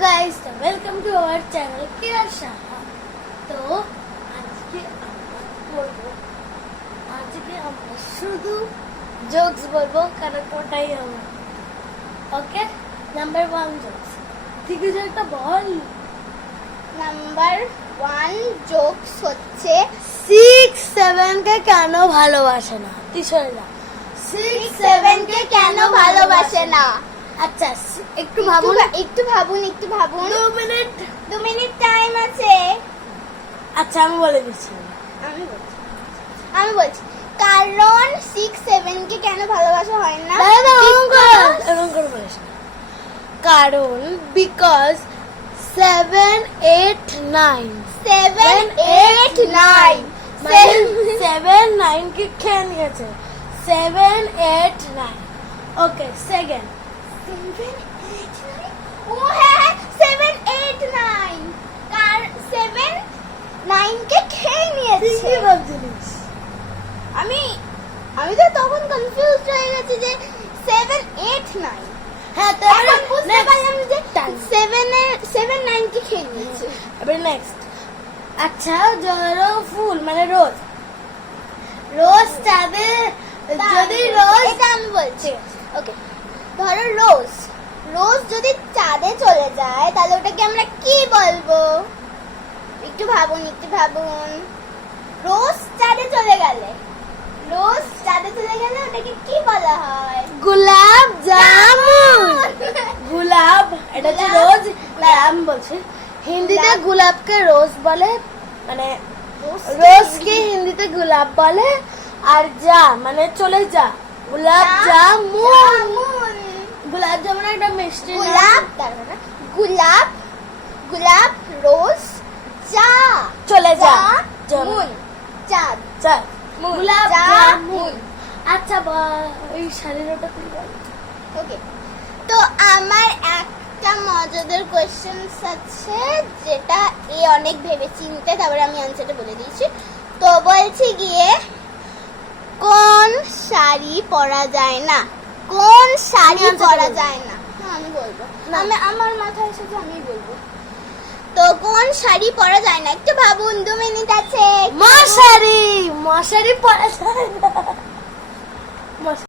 guys, so welcome to our channel Kira Shaha. তো আজকে আমরা শুধু জোকস বলবো কারণ ওটাই আমার ওকে নাম্বার 1 জোকস ঠিক আছে একটা বল নাম্বার 1 জোকস হচ্ছে 6 7 কে কেন ভালোবাসে না তুই সরে যা 6 7 কে কেন ভালোবাসে না। আচ্ছা একটু ভাবুন একটু ভাবুন 2 মিনিট টাইম আছে। আচ্ছা আমি বলে দিচ্ছি আমি বলছি কারণ 6 7 কে কেন ভালোবাসা হয় না। এরকম করে বলিস না। কারণ বিকজ 7 8 9 7 9 কে খেয়ে নিয়েছে 7 8 9 ওকে সেকেন্ড 7 8 9 ও হ্যাঁ 7 8 9 কার 7 9 কে খেয়ে নিয়েছে। কি ভাবছিস আমি তো তখন কনফিউজড হয়ে গেছি যে 7 8 9 হ্যাঁ এখন বুঝতে পারলাম যে 7 9 কে খেয়ে নিয়েছে। এবার নেক্সট আচ্ছা ধরো ফুল মানে রোজ চাঁদে যদি রোজ এটা আমি বলছি ওকে ধরো রোজ যদি চাঁদে চলে যায় তাহলে ওটাকে আমরা কি বলবো। একটু ভাবুন রোজ চাঁদে চলে গেলে ওটাকে কি বলা হয়। গোলাপ জামুন গোলাপ এটা হচ্ছে রোজ আমি বলছি হিন্দিতে গোলাপকে রোজ বলে মানে রোজকে হিন্দিতে গোলাপ বলে আর যা মানে চলে যা গোলাপ জামুন গোলাপ জামুন একটা মিষ্টি গোলাপ রোজ যা চলে যা জামুন চাঁদ চাঁদ গোলাপ জামুন। জামুন। আচ্ছা ওই শাড়ির ওটা তুই বল ওকে তো আমার একটা মজাদার কোশ্চেন আছে যেটা অনেক ভেবে চিন্তে তারপরে আমি আনসারটা বলে দিয়েছি। তো বলছি গিয়ে কোন শাড়ি পরা যায় না আমি বলবো আমার মাথায় এসেছে আমি বলবো। তো কোন শাড়ি পরা যায় না একটু ভাবুন 2 মিনিট আছে। মশারি পরা যায় না